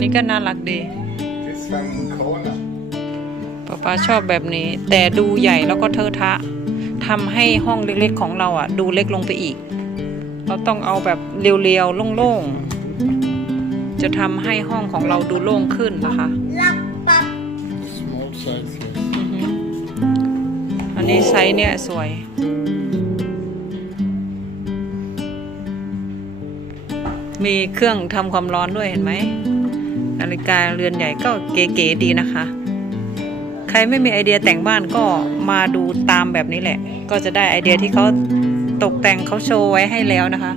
นี้ก็น่ารักดี This one in corner. ป๊าป๊าชอบแบบนี้ แต่ดูใหญ่แล้วก็เทอะทะทำให้ห้องเล็กๆของเราอะ ดูเล็กลงไปอีก เราต้องเอาแบบเรียวๆโล่งๆ จะทำให้ห้องของเราดูโล่งขึ้นนะคะ Small size here. อือฮึอันนี้ไซส์เนี่ยสวยมีเครื่องทำความร้อนด้วยเห็นไหม นาฬิกาเรือนใหญ่ก็เก๋ๆดีนะคะ ใครไม่มีไอเดียแต่งบ้านก็มาดูตามแบบนี้แหละ ก็จะได้ไอเดียที่เขาตกแต่งเขาโชว์ไว้ให้แล้วนะคะ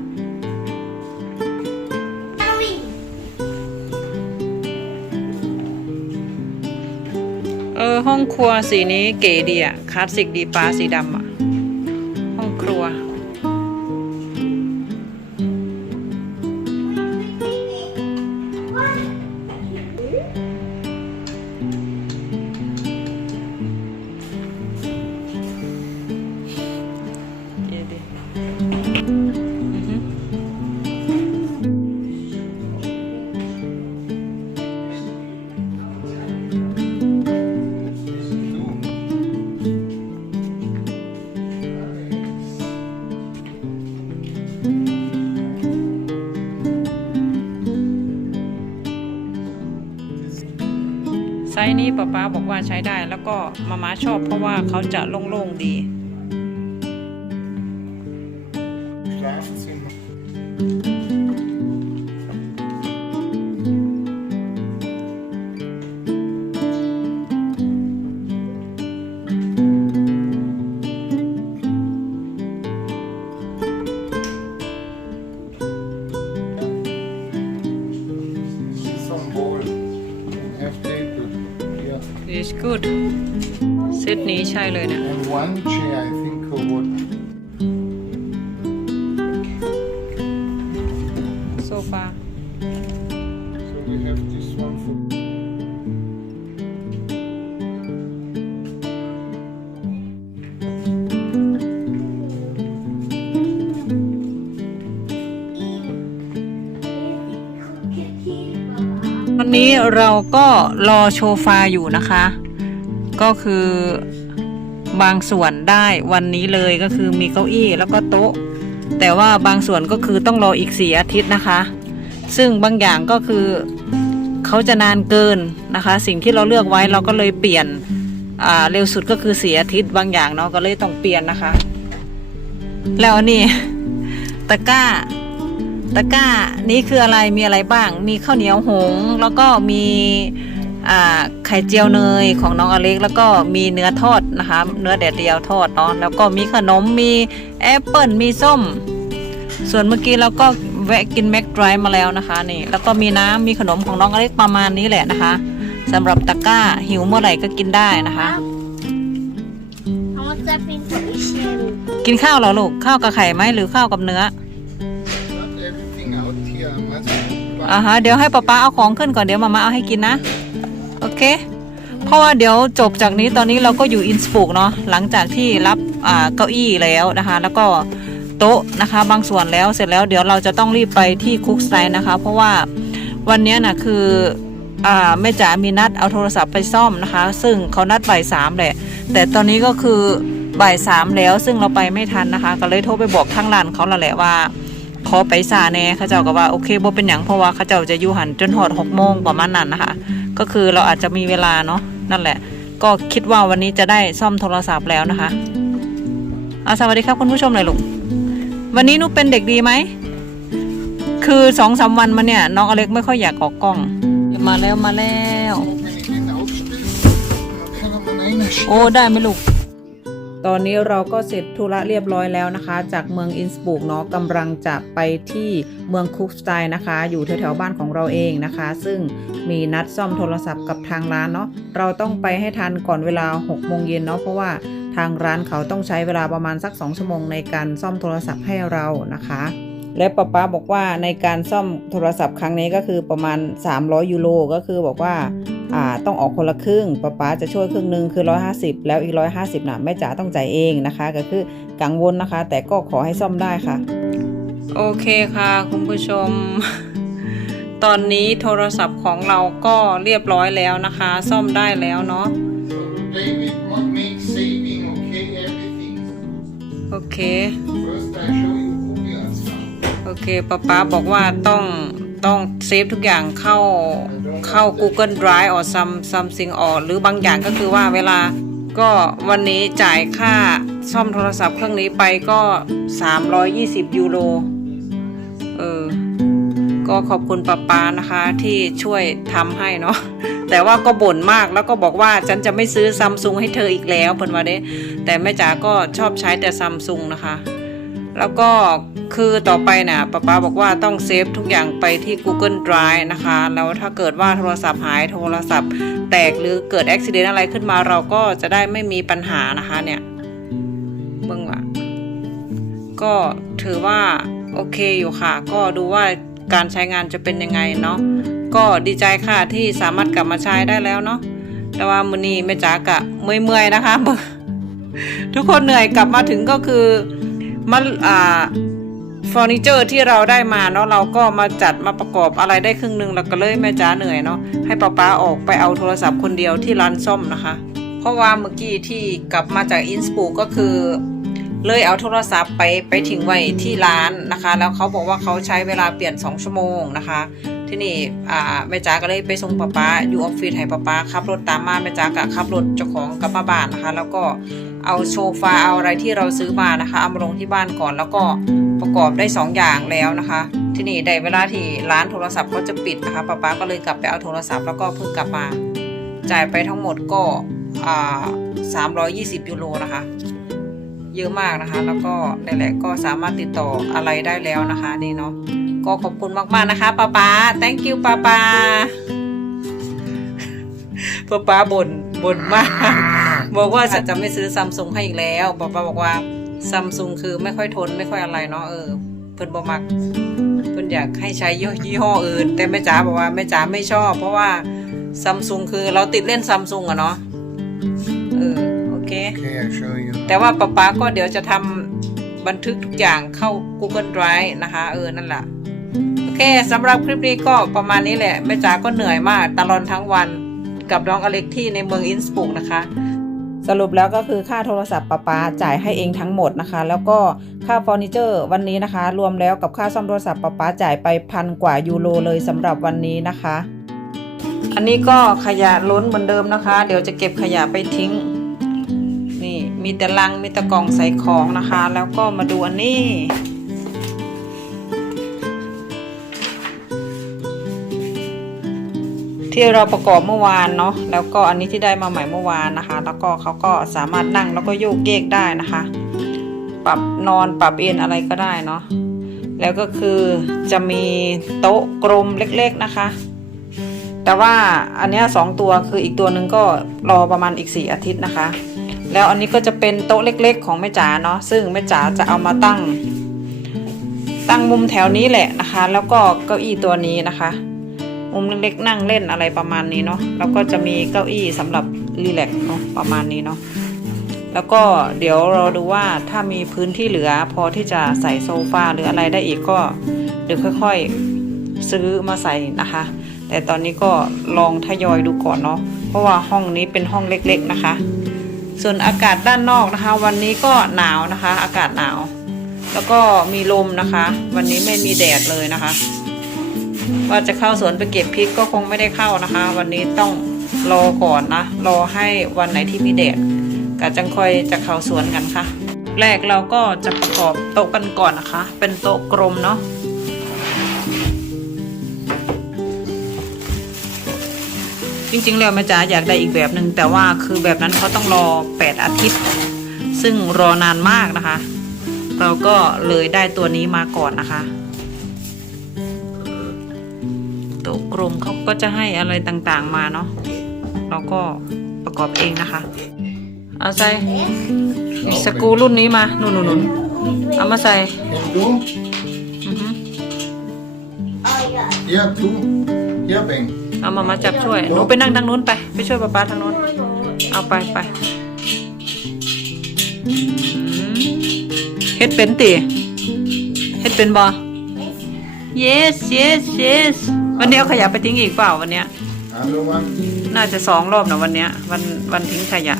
เออห้องครัวสีนี้เก๋ดีอะคลาสสิกดีฟ้าสีดำอะห้องครัว ไซส์นี้ป๊าป๊าบอกว่าใช้ได้แล้วก็มาม่าชอบเพราะว่าเขาจะโล่งๆดี good เซตนี้ใช่เลยเนี่ย and one chair I think for what โซฟา so we have this one for วันนี้เราก็รอโชฟาอยู่นะคะ ก็คือบางส่วนได้วันนี้เลยก็คือมีเก้าอี้แล้วก็โต๊ะ แต่ว่าบางส่วนก็คือต้องรออีกสี่อาทิตย์นะคะ ซึ่งบางอย่างก็คือเขาจะนานเกินนะคะ สิ่งที่เราเลือกไว้เราก็เลยเปลี่ยนอ่าเร็วสุดก็คือสี่อาทิตย์บางอย่างเนาะก็เลยต้องเปลี่ยนนะคะ แล้วนี่ตะกร้าตะกร้านี้คืออะไรมีอะไรบ้าง มีข้าวเหนียวหงแล้วก็มี ไข่เจียวเนยของน้องอเล็ก แล้วก็มีเนื้อทอดนะคะ เนื้อแดดเดียวทอดเนาะแล้วก็มีขนมมีแอปเปิลมีส้ม ส่วนเมื่อกี้เราก็แวะกินแม็กไดรฟ์มาแล้วนะคะนี่แล้วก็มีน้ำมีขนมของน้องอเล็กประมาณนี้แหละนะคะสำหรับตะกร้าหิวเมื่อไหร่ก็กินได้นะคะเอาจะเป็นของชิมกินข้าวเหรอลูกข้าวกับไข่ไหมหรือข้าวกับเนื้อ not everything out here I must อ่าฮะเดี๋ยวให้ป๊าป๊าเอาของขึ้นก่อนเดี๋ยวมามาเอาให้กินนะ โอเค เพราะว่าเดี๋ยวจบจากนี้ตอนนี้เราก็อยู่อินสปุกเนาะหลังจากที่รับอ่าเก้าอี้แล้วนะคะ แล้วก็โต๊ะนะคะ บางส่วนแล้วเสร็จแล้วเดี๋ยวเราจะต้องรีบไปที่คุกไซน์นะคะ เพราะว่าวันนี้นะคืออ่าแม่จ๋ามีนัดเอาโทรศัพท์ไปซ่อมนะคะ ซึ่งเขานัดบ่ายสามแหละ แต่ตอนนี้ก็คือบ่ายสามแล้วซึ่งเราไปไม่ทันนะคะ ก็เลยโทรไปบอกทางร้านเขาล้วแหละว่าขอไปซาแน่เขาเจ้าก็ว่าโอเคบ่เป็นหยังเพราะว่าเขาเจ้าจะอยู่หันจนหอดหกโมงประมาณนั้นนะคะ ก็คือเราอาจจะมีเวลาเนาะนั่นแหละ ก็คิดว่าวันนี้จะได้ซ่อมโทรศัพท์แล้วนะคะเอาสวัสดีครับคุณผู้ชมหน่อยลูกวันนี้นุเป็นเด็กดีไหมคือสองสามวันมาเนี่ยน้องอเล็กไม่ค่อยอยากออกกล้อง มาแล้วมาแล้ว โอ้ได้ไหมลูก ตอนนี้เราก็เสร็จธุระเรียบร้อยแล้วนะคะ จากเมืองอินสบุกเนาะกำลังจะไปที่เมืองคุกสไตน์นะคะ อยู่แถวๆบ้านของเราเองนะคะ ซึ่งมีนัดซ่อมโทรศัพท์กับทางร้านเนาะเราต้องไปให้ทันก่อนเวลา6โมงเย็นเนาะเพราะว่าทางร้านเขาต้องใช้เวลาประมาณสัก 2 ชั่วโมงในการซ่อมโทรศัพท์ให้เรานะคะและป๊าป๊าบอกว่าในการซ่อมโทรศัพท์ครั้งนี้ก็คือประมาณ 300 ยูโรก็คือบอกว่า ต้องออกคนละครึ่งป๊าป๊าจะช่วยครึ่งหนึ่งคือ 150 แล้วอีก 150น่ะแม่จ๋าต้องจ่ายเองนะคะ ก็คือกังวลนะคะ แต่ก็ขอให้ซ่อมได้ค่ะ โอเคค่ะ คุณผู้ชม ตอนนี้โทรศัพท์ของเราก็เรียบร้อยแล้วนะคะ ซ่อมได้แล้วเนาะโอเคโอเคป๊าป๊าบอกว่าต้องต้องเซฟทุกอย่างเข้า เข้า Google Drive or some something or หรือบางอย่างก็คือว่าเวลาก็วันนี้จ่ายค่าซ่อมโทรศัพท์เครื่องนี้ไปก็ 320 ยูโร เออ ก็ขอบคุณป๊าปานะคะที่ช่วยทำให้เนาะ แต่ว่าก็บ่นมากแล้วก็บอกว่าฉันจะไม่ซื้อซัมซุงให้เธออีกแล้วเพิ่นว่าเด้ แต่แม่จ๋าก็ชอบใช้แต่ซัมซุงนะคะ แล้วก็คือต่อไปนี่ยป๊าป๊าบอกว่าต้องเซฟทุกอย่างไปที่ Google Drive นะคะ แล้วถ้าเกิดว่าโทรศัพท์หายโทรศัพท์ แตกหรือเกิดอุบิเหตุอะไรขึ้นมาเราก็จะได้ไม่มีปัญหานะคะเนี่ยเบิ่งว่าก็ถือว่าโอเคอยู่ค่ะ ก็ดูว่าการใช้งานจะเป็นยังไงเนาะก็ดีใจค่ะที่สามารถกลับมาใช้ได้แล้วเนาะแต่ว่ามือนี้แม่จ๋ากะเมื่อยๆนะคะ ทุกคนเหนื่อยกลับมาถึงก็คือ มันอ่าเฟอร์นิเจอร์ที่เราได้มาเนาะเราก็มาจัดมาประกอบอะไรได้ครึ่งหนึ่งแล้วก็เลยแม่จ๋าเหนื่อยเนาะให้ป้าป๊าออกไปเอาโทรศัพท์คนเดียวที่ร้านซ่อมนะคะ เพราะว่าเมื่อกี้ที่กลับมาจากอินสปูก็คือ เลยเอาโทรศัพท์ไปไปทิ้งไว้ที่ร้านนะคะ แล้วเขาบอกว่าเขาใช้เวลาเปลี่ยน 2 ชั่วโมงนะคะ ที่นี่อ่าแม่จ๋าก็เลยไปส่งป้าป๊าอยู่ออฟฟิศให้ป้าป๊าขับรถตามมาแม่จ๋าก็ขับรถเจ้าของกลับมาบ้านนะคะ แล้วก็เอาโซฟาเอาอะไรที่เราซื้อมานะคะเอามาลงที่บ้านก่อนแล้วก็ประกอบได้ 2 อย่างแล้วนะคะ ที่นี่ได้เวลาที่ร้านโทรศัพท์ก็จะปิดนะคะป้าป๊าก็เลยกลับไปเอาโทรศัพท์แล้วก็เพิ่งกลับมา จ่ายไปทั้งหมดก็อ่า320ยูโรนะคะเยอะมากนะคะ แล้วก็นั่นแหละก็สามารถติดต่ออะไรได้แล้วนะคะนี่เนาะ ก็ขอบคุณมากๆนะคะป้าป๊า thank you ป้าป๊าป้าป๊าบ่นบ่นมาก บอกว่าจะจะไม่ซื้อซัมซุงให้อีกแล้วป้าป๊าบอกว่าซัมซุงคือไม่ค่อยทนไม่ค่อยอะไรเนาะเออเพิ่นบ่มักเพิ่นอยากให้ใช้ยี่ห้ออื่น แต่แม่จ๋าบอกว่าแม่จ๋าไม่ชอบ เพราะว่าซัมซุงคือเราติดเล่นซัมซุงอะเนาะเออโอเค Okay, I show you. แต่ว่าป๊าป๊าก็เดี๋ยวจะทำบันทึกทุกอย่างเข้า Google Drive นะคะ เออ นั่นแหละโอเค สำหรับคลิปนี้ก็ประมาณนี้แหละแม่จ๋าก็เหนื่อยมากตลอดทั้งวันกับน้องอเล็กที่ในเมืองอินสปุกนะคะ สรุปแล้วก็คือค่าโทรศัพท์ป๊าป๊าจ่ายให้เองทั้งหมดนะคะ แล้วก็ค่าเฟอร์นิเจอร์วันนี้นะคะ รวมแล้วกับค่าซ่อมโทรศัพท์ป๊าป๊าจ่ายไปพันกว่ายูโรเลยสำหรับวันนี้นะคะ อันนี้ก็ขยะล้นเหมือนเดิมนะคะ เดี๋ยวจะเก็บขยะไปทิ้ง นี่มีแต่ลังมีแต่กล่องใส่ของนะคะ แล้วก็มาดูอันนี้ ที่เราประกอบเมื่อวานเนาะแล้วก็อันนี้ที่ได้มาใหม่เมื่อวานนะคะ แล้วก็เขาก็สามารถนั่งแล้วก็โยกเยกได้นะคะ ปรับนอนปรับเอนอะไรก็ได้เนาะแล้วก็คือจะมีโต๊ะกลมเล็กๆนะคะ แต่ว่าอันนี้สองตัวคืออีกตัวหนึ่งก็รอประมาณอีกสี่อาทิตย์นะคะ แล้วอันนี้ก็จะเป็นโต๊ะเล็กๆ ของแม่จ๋าเนาะซึ่งแม่จ๋าจะเอามาตั้ง ตั้งมุมแถวนี้แหละนะคะ แล้วก็เก้าอี้ตัวนี้นะคะ มุมเล็กๆนั่งเล่นอะไรประมาณนี้เนาะแล้วก็จะมีเก้าอี้สำหรับรีแลกซ์เนาะประมาณนี้เนาะแล้วก็เดี๋ยวเราดูว่าถ้ามีพื้นที่เหลือ พอที่จะใส่โซฟาหรืออะไรได้อีกก็เดี๋ยวค่อยๆซื้อมาใส่นะคะ แต่ตอนนี้ก็ลองทยอยดูก่อนเนาะเพราะว่าห้องนี้เป็นห้องเล็กๆนะคะ ส่วนอากาศด้านนอกนะคะ วันนี้ก็หนาวนะคะ อากาศหนาว แล้วก็มีลมนะคะ วันนี้ไม่มีแดดเลยนะคะ ว่าจะเข้าสวนไปเก็บพริกก็คงไม่ได้เข้านะคะ วันนี้ต้องรอก่อนนะ รอให้วันไหนที่มีแดดกะจังค่อยจะเข้าสวนกันค่ะ แรกเราก็จะประกอบโต๊ะกันก่อนนะคะ เป็นโต๊ะกลมเนาะจริงๆ แล้วแม่จ๋าอยากได้อีกแบบหนึ่งแต่ว่าคือแบบนั้นเขาต้องรอ 8 อาทิตย์ ซึ่งรอนานมากนะคะ เราก็เลยได้ตัวนี้มาก่อนนะคะ โต๊ะกลมเขาก็จะให้อะไรต่างๆมาเนาะเราก็ประกอบเองนะคะ เอาใส่สกรูรุ่นนี้มานุ่นๆๆเอามาใส่ Can do? อือฮึ Oh yeah. Yeah, two. Yeah, bang. เอามามาจับช่วยหนูไปนั่งทางนู้นไปไปช่วยป๊าป๊าทางนู้นเอาไปไปอืมเฮ็ดเป็นติเฮ็ดเป็นบ่ yes yes yes ไป วันนี้เอาขยะไปทิ้งอีกเปล่าวันเนี้ย Other one. น่าจะสองรอบนะวันเนี้ย วันวันทิ้งขยะ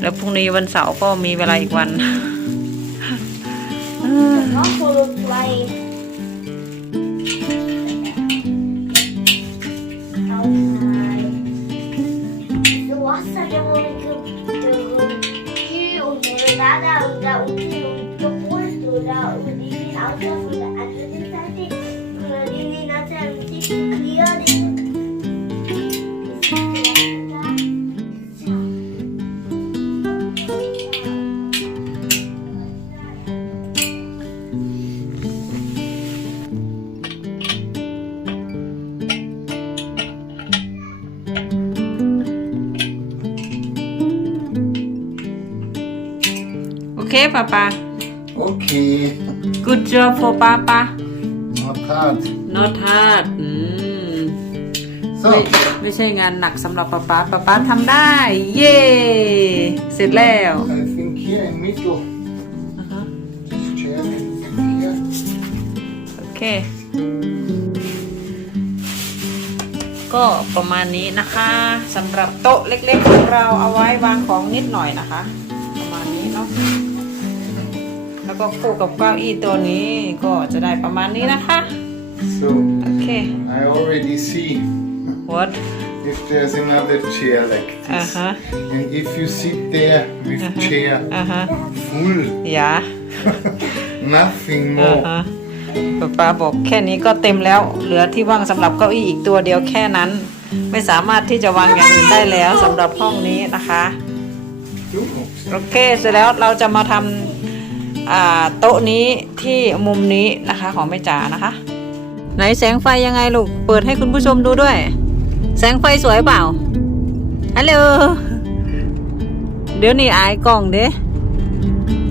แล้วพรุ่งนี้วันเสาร์ก็มีเวลาอีกวัน Not full of play. Outside. Du hast ja immer die und die Lada und da unten und geholt oder und die sind auch Okay, Papa. Okay. Good job for Papa. Not hard. Not hard อืม So, ไม่ไม่ใช่งานหนักสำหรับป๊าป๊าป๊าป๊าทำได้ เย้เสร็จแล้ว I think here in middle. This chair in here. โอเค ก็ประมาณนี้นะคะสำหรับโต๊ะเล็กๆของเราเอาไว้วางของนิดหน่อยนะคะ ประมาณนี้เนาะ แล้วก็คู่กับเก้าอี้ตัวนี้ก็จะได้ประมาณนี้นะคะ So, โอเค I already see what if there's another chair like อ่า this. ฮะ And if you sit there with chair อ่าฮะ full, อย่า nothing อ่า more. ฮะป๊าป๊าบอกแค่นี้ก็เต็มแล้ว เหลือที่ว่างสำหรับเก้าอี้อีกตัวเดียวแค่นั้น ไม่สามารถที่จะวางอย่างอื่นได้แล้วสำหรับห้องนี้นะคะ Du, โอเค เสร็จแล้วเราจะมาทำอ่า โต๊ะนี้ที่มุมนี้นะคะของแม่จ๋านะคะ ไหนแสงไฟยังไงลูก เปิดให้คุณผู้ชมดูด้วย แสงไฟสวยเปล่าฮัลโหลเดี๋ยวนี้อายกล้องเด้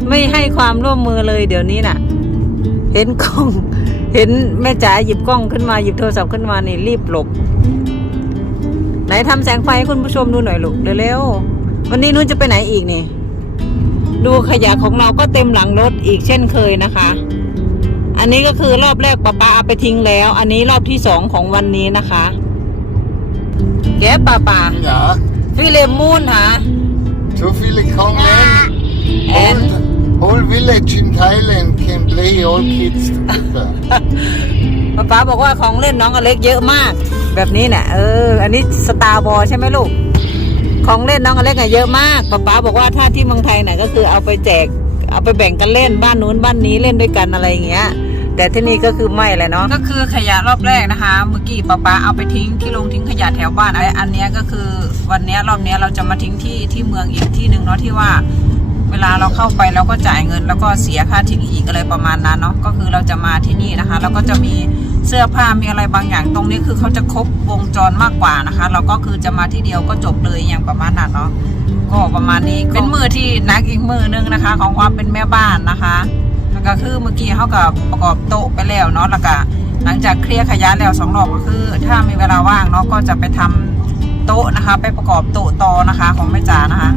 ไม่ให้ความร่วมมือเลยเดี๋ยวนี้น่ะ เห็นกล้อง เห็นแม่จ๋าหยิบกล้องขึ้นมาหยิบโทรศัพท์ขึ้นมานี่รีบหลบ ไหนทำแสงไฟให้คุณผู้ชมดูหน่อยลูกเร็วๆวันนี้นุ้นจะไปไหนอีกนี่ ดูขยะของเราก็เต็มหลังรถอีกเช่นเคยนะคะ อันนี้ก็คือรอบแรกป้าป้าเอาไปทิ้งแล้ว อันนี้รอบที่สองของวันนี้นะคะแกป้าป้า ja, ฟิเลมูนฮะ so viele Konglen. And Whole, whole village in Thailand can play all kids together. ป้าป้าบอกว่าของเล่นน้องอเล็กเยอะมาก แบบนี้เนี่ยเออ อันนี้สตาร์บอใช่ไหมลูก ของเล่นน้องอเล็กอะเยอะมากป้าป้าบอกว่าถ้าที่เมืองไทยเนี่ยก็คือเอาไปแจก เอาไปแบ่งกันเล่นบ้านนู้นบ้านนี้เล่นด้วยกันอะไรอย่างเงี้ย แต่ที่นี่ก็คือไม่เลยเนาะก็คือขยะรอบแรกนะคะ เมื่อกี้ป้าป้าเอาไปทิ้งที่โรงทิ้งขยะแถวบ้านไอ้อันเนี้ยก็คือวันเนี้ยรอบเนี้ยเราจะมาทิ้งที่ที่เมืองอีกที่หนึ่งเนาะที่ว่า เวลาเราเข้าไปเราก็จ่ายเงิน แล้วก็เสียค่าทิ้งอีกอะไรประมาณนั้นเนาะก็คือเราจะมาที่นี่นะคะ แล้วก็จะมี เสื้อผ้ามีอะไรบางอย่างตรงนี้คือเขาจะครบวงจรมากกว่านะคะ เราก็คือจะมาที่เดียวก็จบเลยอย่างประมาณนั้นเนาะก็ประมาณนี้เป็นมือที่นักอีกมือนึงนะคะ ของความเป็นแม่บ้านนะคะแล้วก็คือเมื่อกี้เขากับประกอบโต๊ะไปแล้วเนาะแล้วก็หลังจากเคลียร์ขยะแล้วสองรอบก็คือ ถ้ามีเวลาว่างเนาะก็จะไปทำโต๊ะนะคะ ไปประกอบโต๊ะต่อนะคะของแม่จ๋านะคะ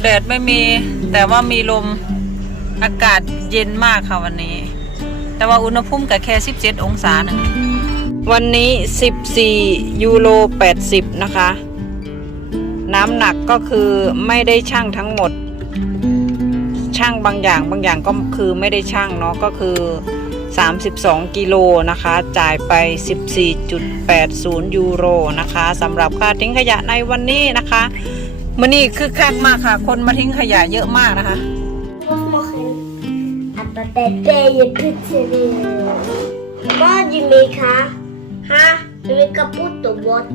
แดดไม่มีแต่ว่ามีลมอากาศเย็นมากค่ะวันนี้ แต่ว่าอุณหภูมิก็แค่ 17 องศาหนึ่งวันนี้ 14 ยูโร 80 นะคะ น้ำหนักก็คือไม่ได้ช่างทั้งหมด ช่างบางอย่างบางอย่างก็คือไม่ได้ช่างเนาะก็คือ 32 กิโลนะคะ จ่ายไป 14.80 ยูโรนะคะสำหรับค่าทิ้งขยะในวันนี้นะคะมันนี่คือคักมากค่ะ คนมาทิ้งขยะเยอะมากนะคะ Aber Pepe, je bitte wieder. Mama, die Mika. Ha? Die Mika puto what?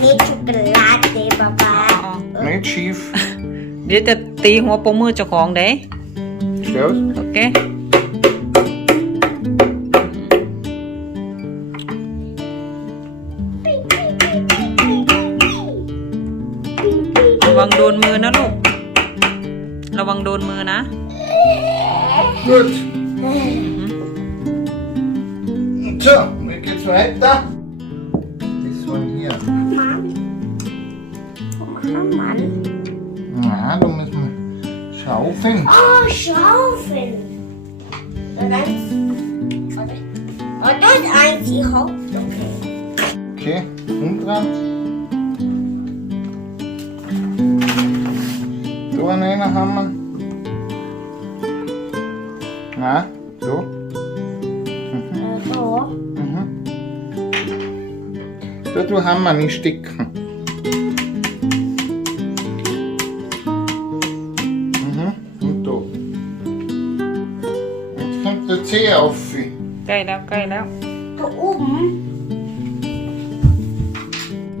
Nicht Schokolade, Papa. Nicht schief. เดี๋ยวจะตีหัวโปมือเจ้าของเด้ Schau. โอเค ระวังโดนมือนะลูก ระวังโดนมือนะ Gut. So, wie geht's weiter? This one here. Mann. Oh, Mann. Na, da müssen wir schaufeln. Oh, Schaufeln. Und dann. Das ist eins, die Haupt. Okay. Und dran. Du an einer Hammer. Na, so. So. Mhm. Da du Hammer nicht sticken. Mhm. Und da. Jetzt kommt der Zeh auf. ใกล้แล้วใกล้แล้ว Da oben.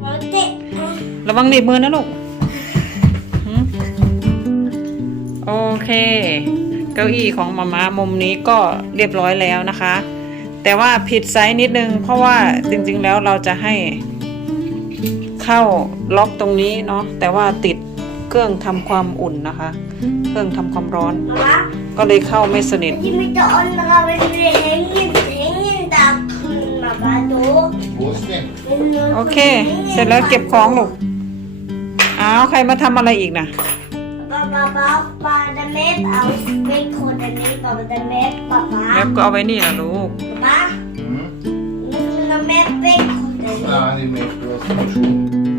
Warte. ระวังหนีบมือนะลูกหืมโอเค เก้าอี้ของมาม่ามุมนี้ก็เรียบร้อยแล้วนะคะ แต่ว่าผิดไซส์นิดนึง เพราะว่าจริงๆแล้วเราจะให้ เข้าล็อกตรงนี้เนาะแต่ว่าติดเครื่องทำความอุ่นนะคะ เครื่องทำความร้อน ก็เลยเข้าไม่สนิท โอเค เสร็จแล้วเก็บของลูกอ้าวใครมาทำอะไรอีกนะ Papa, Papa, der Map aus Mikro, der Map, aber der Map, แมป Papa. ก็เอาไว้นี่นะลูก Papa, Hm? der Map weg, der Map. Ah, die Milch, du hast den Schuh.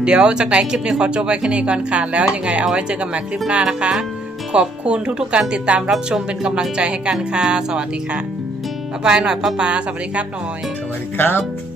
เดี๋ยวจากไหนคลิปนี้ขอจบไว้แค่นี้ก่อนค่ะ แล้วยังไงเอาไว้เจอกันใหม่คลิปหน้านะคะ ขอบคุณทุกๆการติดตามรับชมเป็นกำลังใจให้กันค่ะ สวัสดีค่ะบ๊ายบายหน่อยป้าป๊าสวัสดีครับหน่อย Sawadi Cup.